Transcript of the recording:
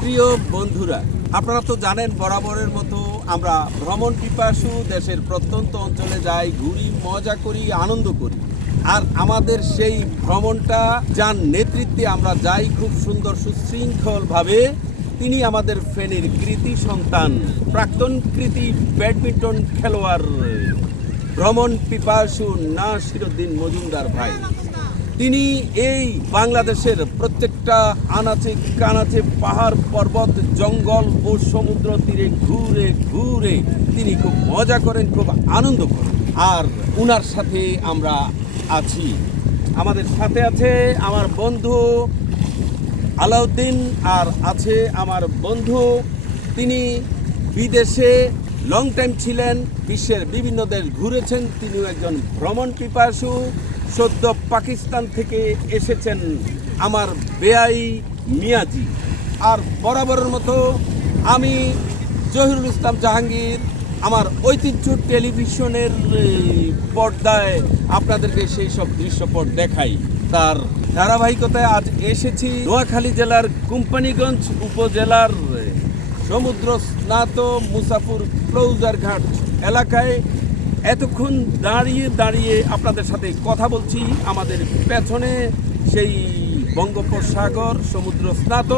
প্রিয় বন্ধুরা, আপনারা তো জানেন বরাবরের মতো আমরা ভ্রমণ পিপাসু দেশের প্রত্যন্ত অঞ্চলে যাই, ঘুরি, মজা করি, আনন্দ করি। আর আমাদের সেই ভ্রমণটা, যার নেতৃত্বে আমরা যাই খুব সুন্দর সুশৃঙ্খলভাবে, তিনি আমাদের ফেনীর কৃতি সন্তান, প্রাক্তন কৃতি ব্যাডমিন্টন খেলোয়াড়। ভ্রমণ পিপাসু নাসিরুদ্দিন মজুমদার ভাই। তিনি এই বাংলাদেশের প্রত্যেকটা আনাচে কানাচে পাহাড়, পর্বত, জঙ্গল ও সমুদ্র তীরে ঘুরে ঘুরে তিনি খুব মজা করেন, খুব আনন্দ করেন। আর উনার সাথে আমরা আছি। আমাদের সাথে আছে আমার বন্ধু আলাউদ্দিন আর আছে আমার বন্ধু। তিনি বিদেশে লং টাইম ছিলেন, বিশ্বের বিভিন্ন দেশ ঘুরেছেন। তিনিও একজন ভ্রমণ পিপাসু। সদ্য পাকিস্তান থেকে এসেছেন আমার বেআই মিয়াজি। আর বরাবরের মতো আমি জহিরুল ইসলাম জাহাঙ্গীর, আমার ঐতিহ্য টেলিভিশনের পর্দায় আপনাদেরকে সেই সব দৃশ্যপট দেখাই। তার ধারাবাহিকতায় আজ এসেছি নোয়াখালী জেলার কোম্পানিগঞ্জ উপজেলার সমুদ্র স্নাত মুসাফুর ক্লোজার ঘাট এলাকায়। এতক্ষণ দাঁড়িয়ে দাঁড়িয়ে আপনাদের সাথে কথা বলছি আমাদের পেছনে সেই বঙ্গোপসাগর সমুদ্র স্নাত